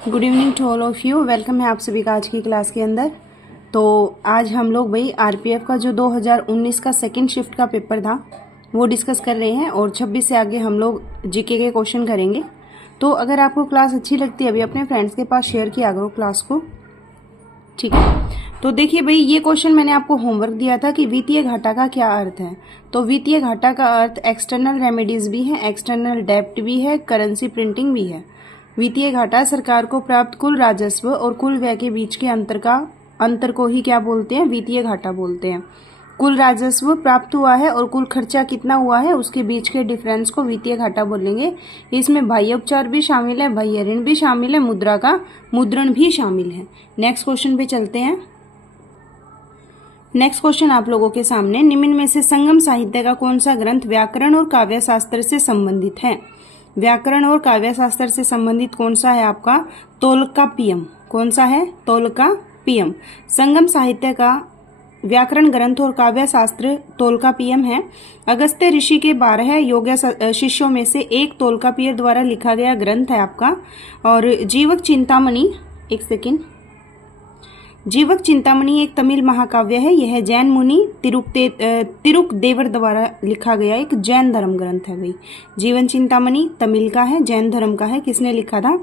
Good evening to all of you. Welcome है आप सभी का आज की क्लास के अंदर। तो आज हम लोग भाई आरपीएफ का जो 2019 का सेकंड शिफ्ट का पेपर था वो डिस्कस कर रहे हैं और 26 से आगे हम लोग जीके के क्वेश्चन करेंगे। तो अगर आपको क्लास अच्छी लगती है अभी अपने फ्रेंड्स के पास शेयर किया करो क्लास को, ठीक है। तो देखिए भाई, ये क्वेश्चन मैंने आपको होमवर्क दिया था कि वित्तीय घाटा का क्या अर्थ है। तो वित्तीय घाटा का अर्थ एक्सटर्नल रेमेडीज भी है, एक्सटर्नल डेब्ट भी है, करेंसी प्रिंटिंग भी है। वित्तीय घाटा सरकार को प्राप्त कुल राजस्व और कुल व्यय के बीच के अंतर को ही क्या बोलते हैं? वित्तीय घाटा बोलते हैं। कुल राजस्व प्राप्त हुआ है और कुल खर्चा कितना हुआ है उसके बीच के डिफरेंस को वित्तीय घाटा बोलेंगे। इसमें बाह्य उपचार भी शामिल है, बाह्य ऋण भी शामिल है, मुद्रा का मुद्रण भी शामिल है। नेक्स्ट क्वेश्चन पे चलते हैं। नेक्स्ट क्वेश्चन आप लोगों के सामने, निम्न में से संगम साहित्य का कौन सा ग्रंथ व्याकरण और काव्य शास्त्र से संबंधित है? व्याकरण और काव्य शास्त्र से संबंधित कौन सा है आपका? तोल्काप्पियम। कौन सा है? तोल्काप्पियम। संगम साहित्य का व्याकरण ग्रंथ और काव्य शास्त्र तोल्काप्पियम है। अगस्त्य ऋषि के 12 योग्य शिष्यों में से एक तोल्काप्पिय द्वारा लिखा गया ग्रंथ है आपका। और जीवक चिंतामणि, एक सेकेंड, जीवक चिंतामणि एक तमिल महाकाव्य है। यह जैन मुनि तिरुकदेवर द्वारा लिखा गया एक जैन धर्म ग्रंथ है भाई। जीवन चिंतामणि तमिल का है, जैन धर्म का है। किसने लिखा था?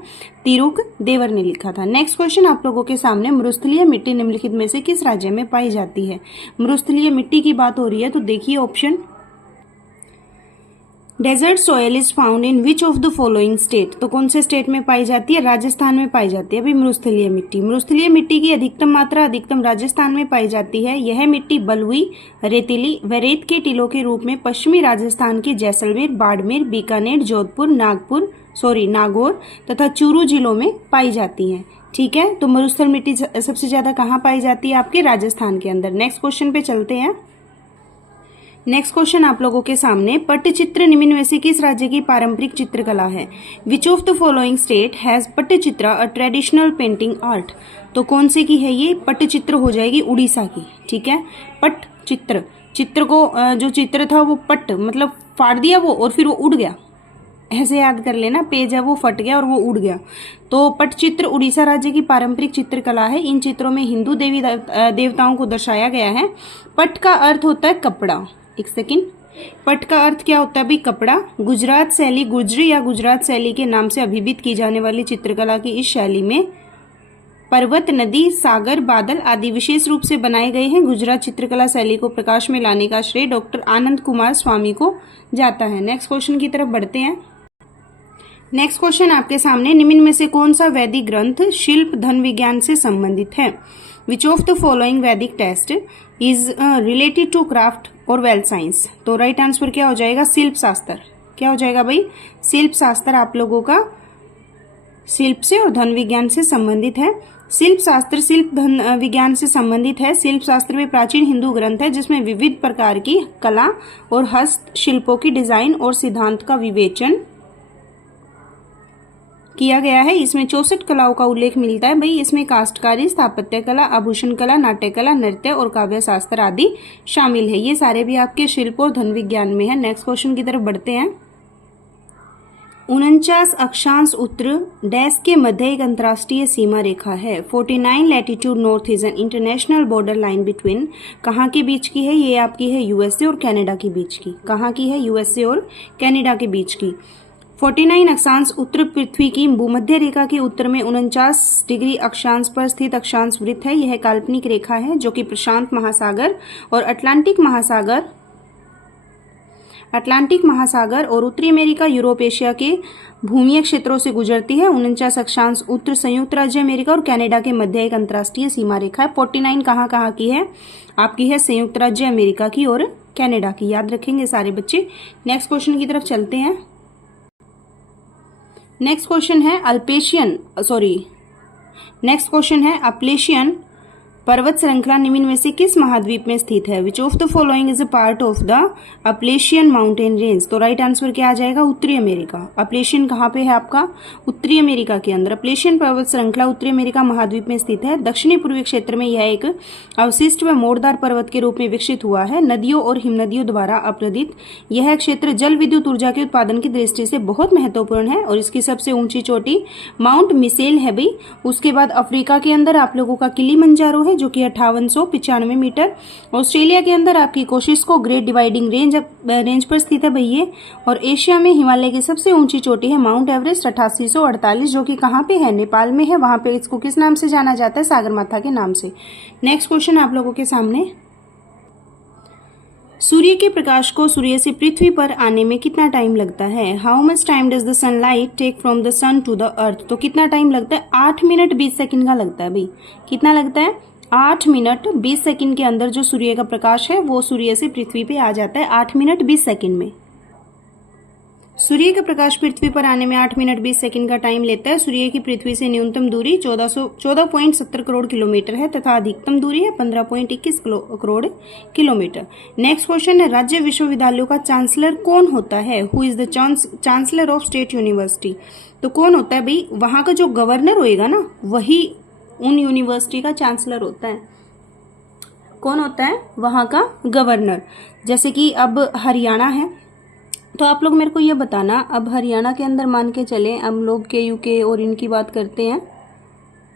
तिरुकदेवर ने लिखा था। नेक्स्ट क्वेश्चन आप लोगों के सामने, मरुस्थलीय मिट्टी निम्नलिखित में से किस राज्य में पाई जाती है? मरुस्थलीय मिट्टी की बात हो रही है तो देखिए option, desert soil is found in which of the following state. तो कौन से स्टेट में पाई जाती है? राजस्थान में पाई जाती है अभी मरुस्थलीय मिट्टी। मरुस्थलीय मिट्टी की अधिकतम मात्रा अधिकतम राजस्थान में पाई जाती है। यह मिट्टी बलुई, रेतीली व रेत के टीलों के रूप में पश्चिमी राजस्थान के जैसलमेर, बाड़मेर, बीकानेर, जोधपुर, नागौर तथा चूरू जिलों में पाई जाती है। ठीक है, तो मरुस्थल मिट्टी सबसे ज्यादा कहाँ पाई जाती है? आपके राजस्थान के अंदर। नेक्स्ट क्वेश्चन पे चलते हैं। नेक्स्ट क्वेश्चन आप लोगों के सामने, पट्टचित्र निम्न में से किस राज्य की पारंपरिक चित्रकला है? Which of the following state has Pattachitra a traditional painting art. तो कौन से की है ये? पट्टचित्र हो जाएगी उड़ीसा की। ठीक है, पट्टचित्र, चित्र को जो चित्र था वो पट्ट मतलब फाड़ दिया वो और फिर वो उड़ गया, ऐसे याद कर लेना। पेज है वो फट गया और वो उड़ गया। तो पट्टचित्र उड़ीसा राज्य की पारंपरिक चित्रकला है। इन चित्रों में हिंदू देवी देवताओं को दर्शाया गया है। पट्ट का अर्थ होता है कपड़ा। एक सेकेंड, पट्ट का अर्थ क्या होता है भी? कपड़ा। गुजरात शैली, गुजरी या गुजरात शैली के नाम से अभिहित की जाने वाली चित्रकला की इस शैली में पर्वत, नदी, सागर, बादल आदि विशेष रूप से बनाए गए हैं। गुजरात चित्रकला शैली को प्रकाश में लाने का श्रेय डॉक्टर आनंद कुमार स्वामी को जाता है। नेक्स्ट क्वेश्चन की तरफ बढ़ते हैं। नेक्स्ट क्वेश्चन आपके सामने, निम्न में से कौन सा वैदिक ग्रंथ शिल्प धन विज्ञान से संबंधित है? Which of the following Vedic text is related to craft और वेल साइंस। तो राइट आंसर क्या हो जाएगा? शिल्प शास्त्र। क्या हो जाएगा भाई? शिल्प शास्त्र आप लोगों का शिल्प से और धन विज्ञान से संबंधित है। शिल्प शास्त्र शिल्प धन विज्ञान से संबंधित है। शिल्प शास्त्र में प्राचीन हिंदू ग्रंथ है जिसमें विविध प्रकार की कला और हस्तशिल्पों की डिजाइन और सिद्धांत का विवेचन किया गया है। इसमें 64 कलाओं का उल्लेख मिलता है भाई। इसमें काष्ठकारी, स्थापत्य कला, आभूषण कला, नाट्य कला, नृत्य और काव्य शास्त्र आदि शामिल है। ये सारे भी आपके शिल्प और धन विज्ञान में है। नेक्स्ट क्वेश्चन की तरफ बढ़ते हैं। 49 अक्षांश उत्तर डैश के मध्य एक अंतर्राष्ट्रीय सीमा रेखा है। 49 latitude north is an international border line between. कहाँ के बीच की है? ये आपकी है यूएसए और कनाडा के बीच की। कहाँ की है? यूएसए और कनाडा के बीच की। 49 अक्षांश उत्तर पृथ्वी की भूमध्य रेखा के उत्तर में 49 डिग्री अक्षांश पर स्थित अक्षांश वृत्त है। यह काल्पनिक रेखा है जो कि प्रशांत महासागर और अटलांटिक महासागर और उत्तरी अमेरिका, यूरोप, एशिया के भूमध्य क्षेत्रों से गुजरती है। 49 अक्षांश उत्तर संयुक्त राज्य अमेरिका और कनाडा के मध्य एक अंतर्राष्ट्रीय सीमा रेखा है। 49 कहाँ की है? आपकी है संयुक्त राज्य अमेरिका की और कनाडा की। याद रखेंगे सारे बच्चे। नेक्स्ट क्वेश्चन की तरफ चलते हैं। नेक्स्ट क्वेश्चन है अपलेशियन पर्वत श्रृंखला निम्न में से किस महाद्वीप में स्थित है? Which of the following is a part of the Appalachian mountain range? तो राइट आंसर क्या आ जाएगा? उत्तरी अमेरिका। अपलेशियन कहाँ पे है आपका? उत्तरी अमेरिका के अंदर। अपलेशियन पर्वत श्रृंखला उत्तरी अमेरिका महाद्वीप में स्थित है। दक्षिणी पूर्वी क्षेत्र में यह एक अवशिष्ट व मोड़दार पर्वत के रूप में विकसित हुआ है। नदियों और हिमनदियों द्वारा अपरदित यह क्षेत्र जल विद्युत ऊर्जा के उत्पादन की दृष्टि से बहुत महत्वपूर्ण है और इसकी सबसे ऊंची चोटी माउंट मिसेल है भाई। उसके बाद अफ्रीका के अंदर आप लोगों का किलिमंजारो है जो कि 5895 मीटर। ऑस्ट्रेलिया के अंदर आपकी कोशिस्को ग्रेट डिवाइडिंग रेंज पर स्थित है भैया। और एशिया में हिमालय की सबसे ऊंची चोटी है माउंट एवरेस्ट 8848 जो कि कहाँ पे है? नेपाल में है। वहां पे इसको किस नाम से जाना जाता है? सागरमाथा के नाम से। नेक्स्ट क्वेश्चन आप लोगों के सामने, सूर्य के प्रकाश को सूर्य से पृथ्वी पर आने में कितना टाइम लगता है? How much time does the sunlight take from the sun to the earth? तो कितना टाइम लगता है? 8 मिनट 20 सेकंड का लगता है भाई। कितना लगता है? 8 मिनट 20 सेकंड के अंदर जो सूर्य का प्रकाश है वो सूर्य से पृथ्वी पे आ जाता है 8 मिनट 20 सेकंड में। सूर्य का प्रकाश पृथ्वी पर आने में 8 मिनट 20 सेकंड का टाइम लेता है। सूर्य की पृथ्वी से न्यूनतम दूरी 14.70 करोड़ किलोमीटर है तथा अधिकतम दूरी है 15.21 करोड़ किलोमीटर। नेक्स्ट क्वेश्चन है, राज्य विश्वविद्यालयों का चांसलर कौन होता है? Who is the chancellor of state university? तो कौन होता है भाई? वहां का जो गवर्नर होएगा ना वही उन यूनिवर्सिटी का चांसलर होता है। कौन होता है? वहां का गवर्नर। जैसे कि अब हरियाणा है तो आप लोग मेरे को ये बताना, अब हरियाणा के अंदर मान के चले हम लोग के और इनकी बात करते हैं,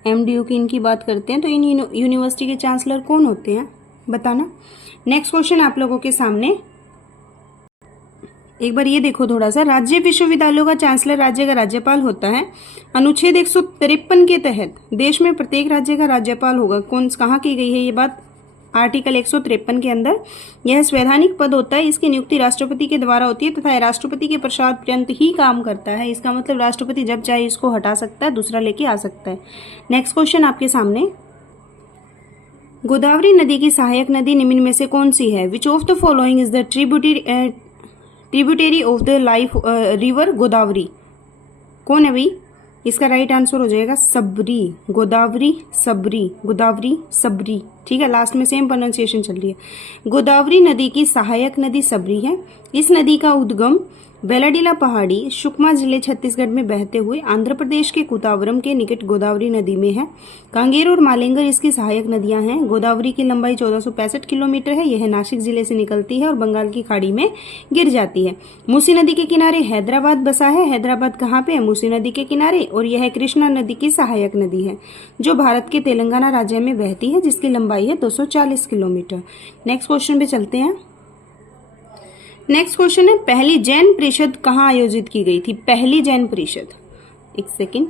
MDU की इनकी बात करते हैं, तो इन यूनिवर्सिटी के चांसलर कौन होते हैं बताना। नेक्स्ट क्वेश्चन आप लोगों के सामने, एक बार ये देखो थोड़ा सा, राज्य विश्वविद्यालयों का चांसलर राज्य का राज्यपाल होता है। अनुच्छेद 153 के तहत देश में प्रत्येक राज्य का राज्यपाल होगा। कहाँ की गई है ये बात? आर्टिकल 153 के अंदर। यह संवैधानिक पद होता है। इसकी नियुक्ति राष्ट्रपति के द्वारा होती है तथा राष्ट्रपति के प्रसाद पर्यंत ही काम करता है। इसका मतलब राष्ट्रपति जब चाहे इसको हटा सकता है, दूसरा लेके आ सकता है। नेक्स्ट क्वेश्चन आपके सामने, गोदावरी नदी की सहायक नदी निम्न में से कौन सी है? Which of the following is the tributary of the life river Godavari? कौन है भाई? इसका राइट आंसर हो जाएगा सबरी। गोदावरी सबरी, गोदावरी सबरी। ठीक है, लास्ट में सेम प्रोनाउंसिएशन चल रही है। गोदावरी नदी की सहायक नदी सबरी है। इस नदी का उद्गम बेलाडीला पहाड़ी सुकमा जिले छत्तीसगढ़ में बहते हुए आंध्र प्रदेश के कुतावरम के निकट गोदावरी नदी में है। कांगेर और मालेंगर इसकी सहायक नदियां हैं। गोदावरी की लंबाई 1465 किलोमीटर है। यह नासिक जिले से निकलती है और बंगाल की खाड़ी में गिर जाती है। मूसी नदी के किनारे हैदराबाद बसा है। हैदराबाद कहाँ पे है? मूसी नदी के किनारे। और यह कृष्णा नदी की सहायक नदी है जो भारत के तेलंगाना राज्य में बहती है, जिसकी लंबाई है 240 किलोमीटर। नेक्स्ट क्वेश्चन पे चलते हैं। नेक्स्ट क्वेश्चन है, पहली जैन परिषद कहाँ आयोजित की गई थी? पहली जैन परिषद, एक second,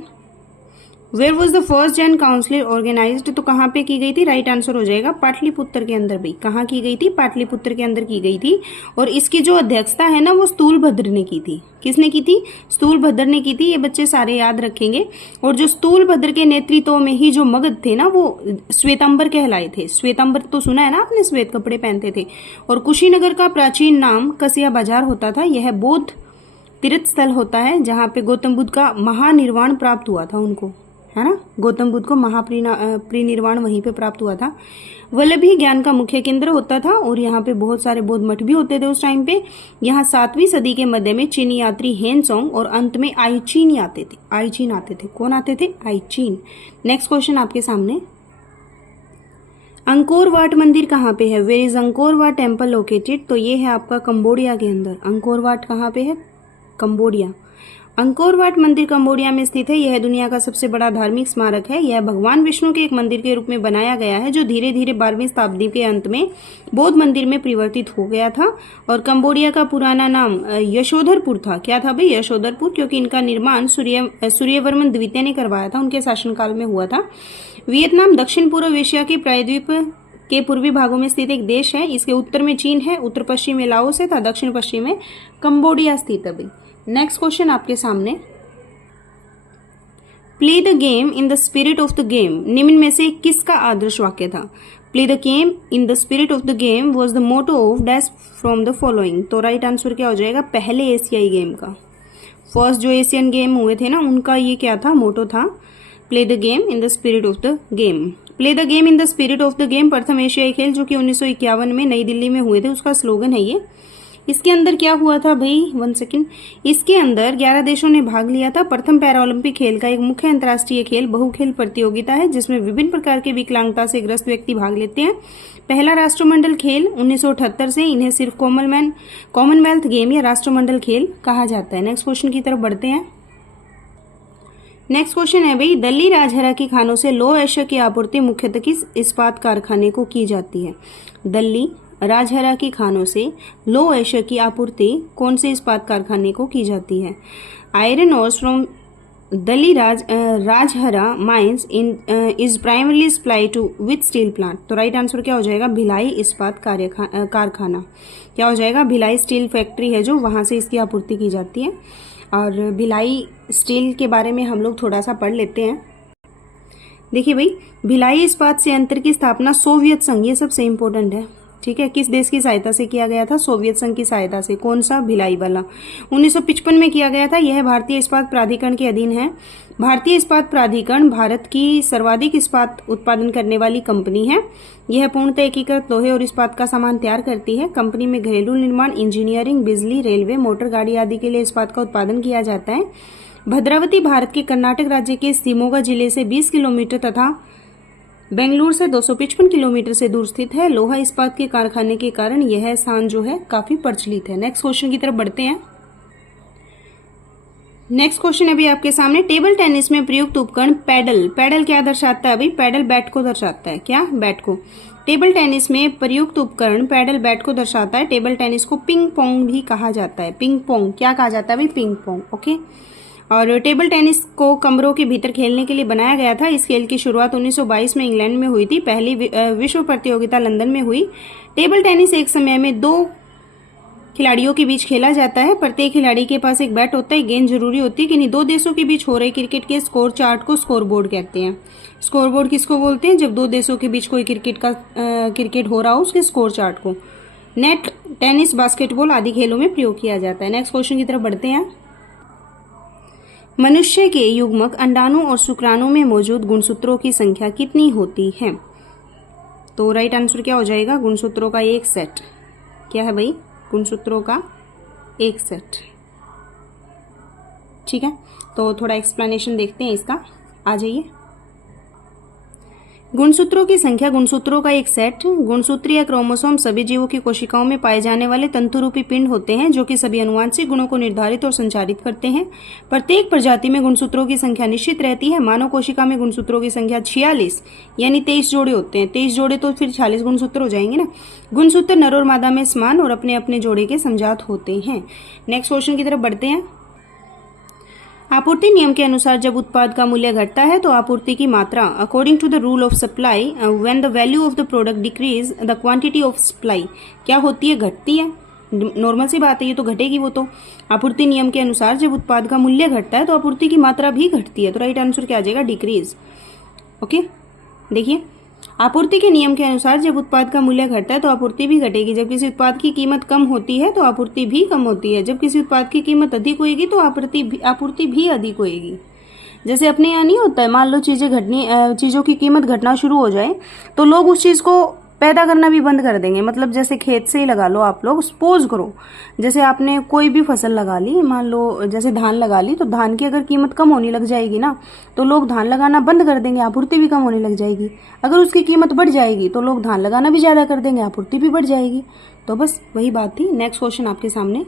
where was the first Jain council organised? तो कहाँ पे की गई थी? राइट आंसर हो जाएगा पाटलिपुत्र के अंदर। भाई कहाँ की गई थी? पाटलिपुत्र के अंदर की गई थी। और इसकी जो अध्यक्षता है ना वो स्थूलभद्र ने की थी। किसने की थी? स्थूलभद्र ने की थी। ये बच्चे सारे याद रखेंगे। और जो स्थूलभद्र के नेतृत्व में ही जो मगध थे ना वो श्वेतांबर कहलाए थे। श्वेतांबर तो सुना है ना आपने, श्वेत कपड़े पहनते थे। और कुशीनगर का प्राचीन नाम कसिया बाजार होता था। यह बौद्ध तीर्थ स्थल होता है जहाँ पे गौतम बुद्ध का महानिर्वाण प्राप्त हुआ था उनको, है ना। गौतम बुद्ध को महापरिनिर्वाण वहीं पे प्राप्त हुआ था। वल्लभी ज्ञान का मुख्य केंद्र होता था और यहाँ पे बहुत सारे बौद्ध मठ भी होते थे उस टाइम पे। यहाँ 7वीं सदी के मध्य में चीनी यात्री हेनसोंग और अंत में आईचीन आते थे। आईचीन आते थे। कौन आते थे? आईचीन। नेक्स्ट क्वेश्चन आपके सामने, अंकोर वाट मंदिर कहाँ पे है? Where is Angkor Wat temple located? तो ये है आपका कंबोडिया के अंदर। अंकोर वाट कहाँ पे है? कंबोडिया। अंकोर वाट मंदिर कंबोडिया में स्थित है। यह दुनिया का सबसे बड़ा धार्मिक स्मारक है। यह भगवान विष्णु के एक मंदिर के रूप में बनाया गया है जो धीरे धीरे 12वीं शताब्दी के अंत में बौद्ध मंदिर में परिवर्तित हो गया था। और कंबोडिया का पुराना नाम यशोधरपुर था। क्या था भाई? यशोधरपुर, क्योंकि इनका निर्माण सूर्यवर्मन द्वितीय ने करवाया था, उनके शासनकाल में हुआ था। वियतनाम दक्षिण पूर्व एशिया के प्रायद्वीप के पूर्वी भागों में स्थित एक देश है। इसके उत्तर में चीन है, उत्तर पश्चिम में लाओस है तथा दक्षिण पश्चिम में कंबोडिया स्थित है। नेक्स्ट क्वेश्चन आपके सामने, play the game in the spirit of the game निम्न में से किसका आदर्श वाक्य था? Play the game in the spirit of the game was the motto of dash from the following? तो राइट आंसर क्या हो जाएगा? पहले एशियाई गेम का, फर्स्ट जो एशियन गेम हुए थे ना उनका ये क्या था? मोटो था, play the game in the spirit of the game. Play the game in the spirit of the game, प्रथम एशियाई खेल जो कि 1951 में नई दिल्ली में हुए थे, उसका स्लोगन है ये। इसके अंदर क्या हुआ था भाई, 1 सेकेंड, इसके अंदर 11 देशों ने भाग लिया था। प्रथम पैरालंपिक खेल का एक मुख्य अंतर्राष्ट्रीय खेल बहुखेल प्रतियोगिता है जिसमें विभिन्न प्रकार के विकलांगता से ग्रस्त व्यक्ति भाग लेते हैं। पहला राष्ट्रमंडल खेल 1978 से, इन्हें सिर्फ कॉमनवेल्थ गेम या राष्ट्रमंडल खेल कहा जाता है। नेक्स्ट क्वेश्चन की तरफ बढ़ते हैं। नेक्स्ट क्वेश्चन है भाई, दिल्ली राजहरा की खानों से लौह एशिया की आपूर्ति मुख्यतः किस इस्पात कारखाने को की जाती है? दिल्ली राजहरा की खानों से लौह एशिया की आपूर्ति कौन से इस्पात कारखाने को की जाती है? Iron ores from Dalli Rajhara mines is primarily supply to with steel plant. तो राइट आंसर क्या हो जाएगा? भिलाई इस्पात कारखाना। क्या हो जाएगा? भिलाई स्टील फैक्ट्री है जो, वहां से इसकी आपूर्ति की जाती है। और भिलाई स्टील के बारे में हम लोग थोड़ा सा पढ़ लेते हैं। देखिए भाई, भिलाई इस्पात संयंत्र की स्थापना सोवियत संघ, ये सबसे इंपॉर्टेंट है, ठीक है, किस देश की सहायता से किया गया था? सोवियत संघ की सहायता से। कौन सा? भिलाई वाला। 1955 में किया गया था। यह भारतीय इस्पात प्राधिकरण के अधीन है। भारतीय इस्पात प्राधिकरण भारत की सर्वाधिक इस्पात उत्पादन करने वाली कंपनी है। यह पूर्णतः एकीकृत लोहे और इस्पात का सामान तैयार करती है। कंपनी में घरेलू निर्माण, इंजीनियरिंग, बिजली, रेलवे, मोटर गाड़ी आदि के लिए इस्पात का उत्पादन किया जाता है। भद्रावती भारत के कर्नाटक राज्य के शिमोगा जिले से 20 किलोमीटर तथा बेंगलुरु से 255 किलोमीटर से दूर स्थित है। लोहा इस्पात के कारखाने के कारण यह स्थान जो है काफी प्रचलित है। नेक्स्ट क्वेश्चन की तरफ बढ़ते हैं। नेक्स्ट क्वेश्चन अभी आपके सामने, टेबल टेनिस में प्रयुक्त उपकरण पैडल। पैडल क्या दर्शाता है अभी? पैडल बैट को दर्शाता है। क्या? बैट को। टेबल टेनिस में प्रयुक्त उपकरण पैडल बैट को दर्शाता है। टेबल टेनिस को पिंग पोंग भी कहा जाता है। पिंग पोंग क्या कहा जाता है भाई? Ping pong. ओके। और टेबल टेनिस को कमरों के भीतर खेलने के लिए बनाया गया था। इस खेल की शुरुआत 1922 में इंग्लैंड में हुई थी। पहली विश्व प्रतियोगिता लंदन में हुई। टेबल टेनिस एक समय में 2 खिलाड़ियों के बीच खेला जाता है। प्रत्येक खिलाड़ी के पास एक बैट होता है, गेंद जरूरी होती है। किन्हीं 2 देशों के बीच हो रहे क्रिकेट के स्कोर चार्ट को स्कोरबोर्ड कहते हैं। स्कोरबोर्ड किसको बोलते हैं? जब 2 देशों के बीच कोई क्रिकेट हो रहा हो, उसके स्कोर चार्ट को। नेट, टेनिस, बास्केटबॉल आदि खेलों में प्रयोग किया जाता है। नेक्स्ट क्वेश्चन की तरफ बढ़ते हैं। मनुष्य के युग्मक अंडाणु और शुक्राणु में मौजूद गुणसूत्रों की संख्या कितनी होती है? तो राइट आंसर क्या हो जाएगा? गुणसूत्रों का एक सेट। क्या है भाई? गुणसूत्रों का एक सेट। ठीक है, तो थोड़ा एक्सप्लेनेशन देखते हैं इसका। आ जाइए। गुणसूत्रों की संख्या, गुणसूत्रों का एक सेट। गुणसूत्रीय क्रोमोसोम सभी जीवों की कोशिकाओं में पाए जाने वाले तंतुरूपी पिंड होते हैं जो कि सभी अनुवांशिक गुणों को निर्धारित और संचारित करते हैं। प्रत्येक प्रजाति में गुणसूत्रों की संख्या निश्चित रहती है। मानव कोशिका में गुणसूत्रों की संख्या 46 यानी 23 जोड़े होते हैं। 23 जोड़े तो फिर 46 गुणसूत्र हो जाएंगे ना। गुणसूत्र नर और मादा में समान और अपने अपने जोड़े के समजात होते हैं। नेक्स्ट क्वेश्चन की तरफ बढ़ते हैं। आपूर्ति नियम के अनुसार जब उत्पाद का मूल्य घटता है तो आपूर्ति की मात्रा, according to the rule of supply, when the value of the product decrease the quantity of supply, क्या होती है? घटती है। नॉर्मल सी बात है, ये तो घटेगी। वो तो आपूर्ति नियम के अनुसार जब उत्पाद का मूल्य घटता है तो आपूर्ति की मात्रा भी घटती है। तो राइट आंसर क्या आ जाएगा? डिक्रीज। ओके, देखिए, आपूर्ति के नियम के अनुसार जब उत्पाद का मूल्य घटता है तो आपूर्ति भी घटेगी। जब किसी उत्पाद की कीमत कम होती है तो आपूर्ति भी कम होती है। जब किसी उत्पाद की कीमत अधिक होगी तो आपूर्ति भी अधिक होगी। जैसे अपने यहाँ नहीं होता है, मान लो चीजों की कीमत घटना शुरू हो जाए तो लोग उस चीज को पैदा करना भी बंद कर देंगे। मतलब जैसे खेत से ही लगा लो आप लोग, सपोज करो जैसे आपने कोई भी फसल लगा ली, मान लो जैसे धान लगा ली, तो धान की अगर कीमत कम होने लग जाएगी ना तो लोग धान लगाना बंद कर देंगे, आपूर्ति भी कम होने लग जाएगी। अगर उसकी कीमत बढ़ जाएगी तो लोग धान लगाना भी ज्यादा कर देंगे, आपूर्ति भी बढ़ जाएगी। तो बस वही बात थी। नेक्स्ट क्वेश्चन आपके सामने,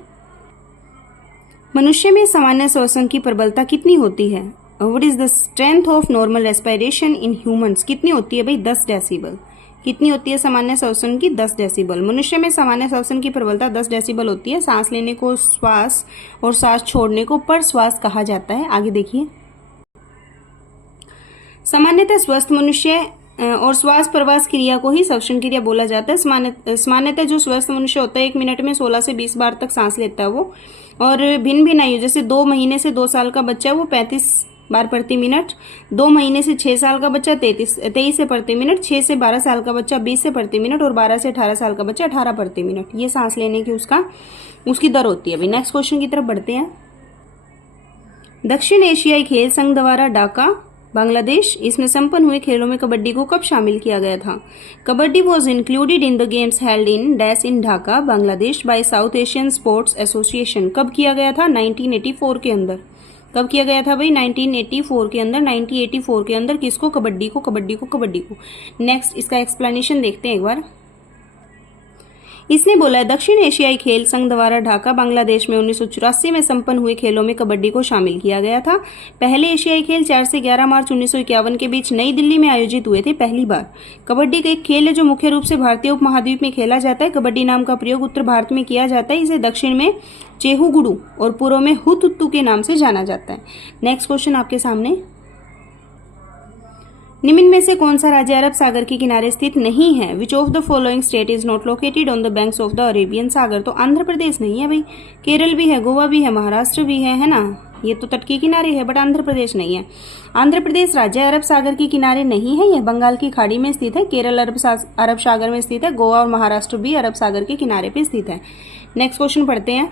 मनुष्य में सामान्य श्वसन की प्रबलता कितनी होती है? What is the strength of normal respiration in humans? कितनी होती है भाई? 10 डेसिबल। कितनी होती है सामान्य श्वसन की? 10 डेसिबल। मनुष्य में सामान्य श्वसन की प्रबलता 10 डेसिबल होती है। सांस लेने को श्वास और सांस छोड़ने को पर श्वास कहा जाता है। आगे देखिए, सामान्यतः स्वस्थ मनुष्य और श्वास प्रवास क्रिया को ही श्वसन क्रिया बोला जाता है। सामान्यतः जो स्वस्थ मनुष्य होता है 1 मिनट में 16 से 20 बार तक सांस लेता है वो। और भिन्न भिन्न आयु, जैसे 2 महीने से 2 साल का बच्चा है वो 35 बार प्रति मिनट, 2 महीने से 6 साल का बच्चा 23 से प्रति मिनट, 6 से 12 साल का बच्चा 20 से प्रति मिनट और 12 से 18 साल का बच्चा 18 प्रति मिनट। ये सांस लेने की उसकी दर होती है। अभी नेक्स्ट क्वेश्चन की तरफ बढ़ते हैं। दक्षिण एशियाई खेल संघ द्वारा ढाका बांग्लादेश। इसमें संपन्न हुए खेलों में कबड्डी को कब शामिल किया गया था? Kabaddi was included in the games held in dash in Dhaka Bangladesh by South Asian sports association. कब किया गया था? 1984 के अंदर। कब किया गया था भाई? 1984 के अंदर। 1984 के अंदर किसको? कबड्डी को। नेक्स्ट इसका एक्सप्लेनेशन देखते हैं एक बार। इसने बोला है दक्षिण एशियाई खेल संघ द्वारा ढाका बांग्लादेश में 1984 में संपन्न हुए खेलों में कबड्डी को शामिल किया गया था। पहले एशियाई खेल 4 से 11 मार्च 1951 के बीच नई दिल्ली में आयोजित हुए थे पहली बार। कबड्डी का एक खेल है जो मुख्य रूप से भारतीय उपमहाद्वीप में खेला जाता है। कबड्डी नाम का प्रयोग उत्तर भारत में किया जाता है। इसे दक्षिण में चेहुगुडू और पूर्व में हुतुतु के नाम से जाना जाता है। नेक्स्ट क्वेश्चन आपके सामने। निम्न में से कौन सा राज्य अरब सागर के किनारे स्थित नहीं है? Which of the following state is not located on the banks of the Arabian sagar? तो आंध्र प्रदेश नहीं है भाई, केरल भी है, गोवा भी है, महाराष्ट्र भी है ना। ये तो तट के किनारे है, बट आंध्र प्रदेश नहीं है। आंध्र प्रदेश राज्य अरब सागर के किनारे नहीं है, यह बंगाल की खाड़ी में स्थित है। केरल अरब सागर में स्थित है। गोवा और महाराष्ट्र भी अरब सागर के किनारे पे स्थित है। नेक्स्ट क्वेश्चन पढ़ते हैं।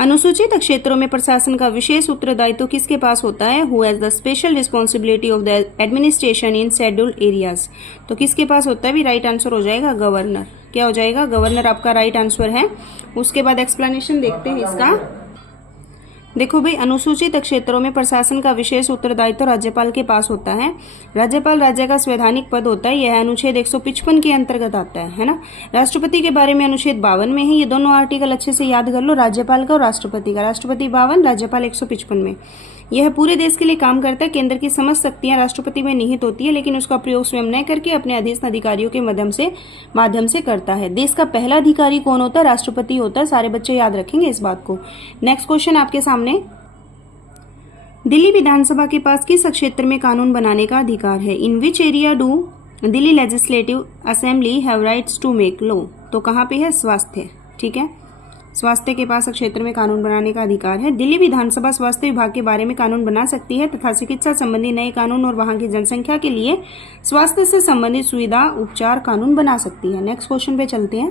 अनुसूचित क्षेत्रों में प्रशासन का विशेष उत्तरदायित्व किसके पास होता है? Who has the special responsibility of the administration in scheduled areas? तो किसके पास होता है भी? राइट आंसर हो जाएगा गवर्नर। क्या हो जाएगा? गवर्नर आपका राइट आंसर है। उसके बाद एक्सप्लेनेशन देखते हैं इसका। देखो भाई, अनुसूचित क्षेत्रों में प्रशासन का विशेष उत्तरदायित्व राज्यपाल के पास होता है। राज्यपाल राज्य का संवैधानिक पद होता है। यह अनुच्छेद 155 के अंतर्गत आता है ना। राष्ट्रपति के बारे में अनुच्छेद 52 में है। ये दोनों आर्टिकल अच्छे से याद कर लो, राज्यपाल का और राष्ट्रपति का। राष्ट्रपति 52, राज्यपाल 155 में। यह पूरे देश के लिए काम करता है। केंद्र की समस्त शक्तियां राष्ट्रपति में निहित होती है, लेकिन उसका प्रयोग स्वयं न करके अपने अधीन अधिकारियों के माध्यम से करता है। देश का पहला अधिकारी कौन होता है? राष्ट्रपति होता है। सारे बच्चे याद रखेंगे इस बात को। नेक्स्ट क्वेश्चन आपके सामने। दिल्ली विधानसभा के पास किस क्षेत्र में कानून बनाने का अधिकार है? In which area do Delhi legislative assembly have rights to make law? तो कहाँ पे है? स्वास्थ्य। ठीक है, स्वास्थ्य के पास क्षेत्र में कानून बनाने का अधिकार है। दिल्ली विधानसभा स्वास्थ्य विभाग के बारे में कानून बना सकती है तथा चिकित्सा संबंधी नए कानून और वहां की जनसंख्या के लिए स्वास्थ्य से संबंधित सुविधा उपचार कानून बना सकती है। नेक्स्ट क्वेश्चन पे चलते हैं।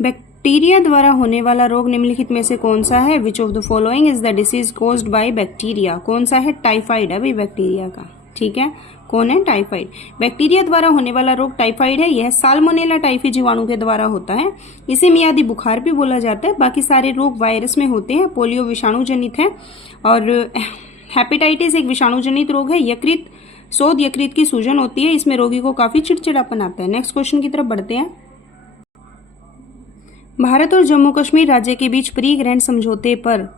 बैक्टीरिया द्वारा होने वाला रोग निम्नलिखित में से कौन सा है? Which of the following is the disease caused by bacteria? कौन सा है? टाइफाइड है भाई बैक्टीरिया का। ठीक है, कौन है? टाइफाइड। बैक्टीरिया द्वारा होने वाला रोग टाइफाइड है। यह साल्मोनेला टाइफी जीवाणु के द्वारा होता है। इसे मियादी बुखार भी बोला जाता है। बाकी सारे रोग वायरस में होते हैं। पोलियो विषाणु जनित है और हेपेटाइटिस एक विषाणु जनित रोग है। यकृत शोध यकृत की सूजन होती है। इसमें रोगी को काफी चिड़चिड़ापन आता है। नेक्स्ट क्वेश्चन की तरफ बढ़ते हैं। भारत और जम्मू कश्मीर राज्य के बीच प्री ग्रैंड समझौते पर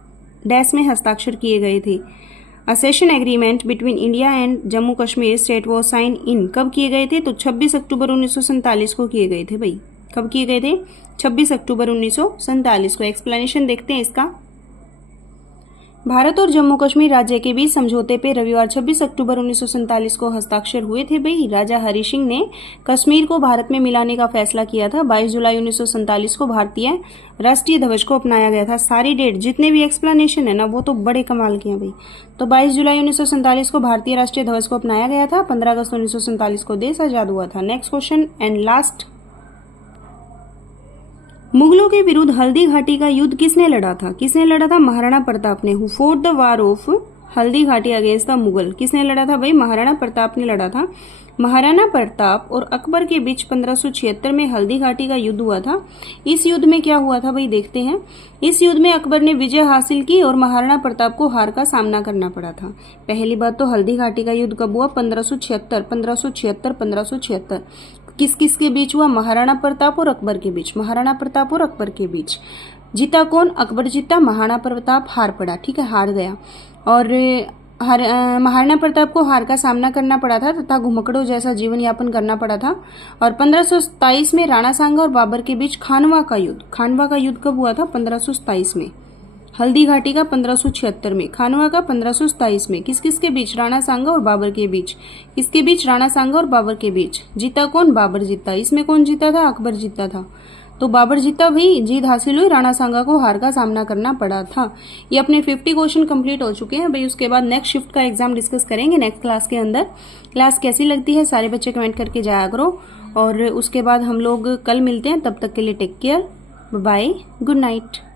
डैश में हस्ताक्षर किए गए थे। Accession agreement between India and Jammu Kashmir state वो साइन इन कब किए गए थे? तो 26 अक्टूबर 1947 को किए गए थे भाई। कब किए गए थे? 26 अक्टूबर 1947 को। एक्सप्लेनेशन देखते हैं इसका। भारत और जम्मू कश्मीर राज्य के बीच समझौते पे रविवार 26 अक्टूबर 1947 को हस्ताक्षर हुए थे भाई। राजा हरि सिंह ने कश्मीर को भारत में मिलाने का फैसला किया था। 22 जुलाई 1947 को भारतीय राष्ट्रीय ध्वज को अपनाया गया था। सारी डेट जितने भी एक्सप्लेनेशन है ना वो तो बड़े कमाल के हैं भाई। तो 22 जुलाई 1947 को भारतीय राष्ट्रीय ध्वज को अपनाया गया था। 15 अगस्त 1947 को देश आजाद हुआ था। Next question and last. मुगलों के विरुद्ध हल्दी घाटी का युद्ध किसने लड़ा था? किसने लड़ा था? महाराणा प्रताप ने। Who fought the war of Haldi Ghati against the Mughal? किसने लड़ा था भाई? महाराणा प्रताप ने लड़ा था। महाराणा प्रताप और अकबर के बीच 1576 में हल्दी घाटी का युद्ध हुआ था। इस युद्ध में क्या हुआ था भाई देखते हैं। इस युद्ध में अकबर ने विजय हासिल की और महाराणा प्रताप को हार का सामना करना पड़ा था। पहली बात तो हल्दी घाटी का युद्ध कब हुआ? 1576। किस किस के बीच हुआ? महाराणा प्रताप और अकबर के बीच। महाराणा प्रताप और अकबर के बीच। जीता कौन? अकबर जीता, महाराणा प्रताप हार पड़ा। ठीक है, हार गया। और महाराणा प्रताप को हार का सामना करना पड़ा था तथा घुमकड़ों जैसा जीवन यापन करना पड़ा था। और 1527 में राणा सांगा और बाबर के बीच खानवा का युद्ध कब हुआ था? 1527 में। हल्दी घाटी का 1576 में, खानवा का 1527 में। किस किस के बीच? राणा सांगा और बाबर के बीच। किसके बीच? राणा सांगा और बाबर के बीच। जीता कौन? बाबर जीता। इसमें कौन जीता था? अकबर जीता था। तो बाबर जीता भाई, जीत हासिल हुई। राणा सांगा को हार का सामना करना पड़ा था। ये अपने 50 क्वेश्चन कंप्लीट हो चुके हैं भाई। उसके बाद नेक्स्ट शिफ्ट का एग्जाम डिस्कस करेंगे नेक्स्ट क्लास के अंदर। क्लास कैसी लगती है सारे बच्चे कमेंट करके जाया करो। और उसके बाद हम लोग कल मिलते हैं। तब तक के लिए take care, bye, good night.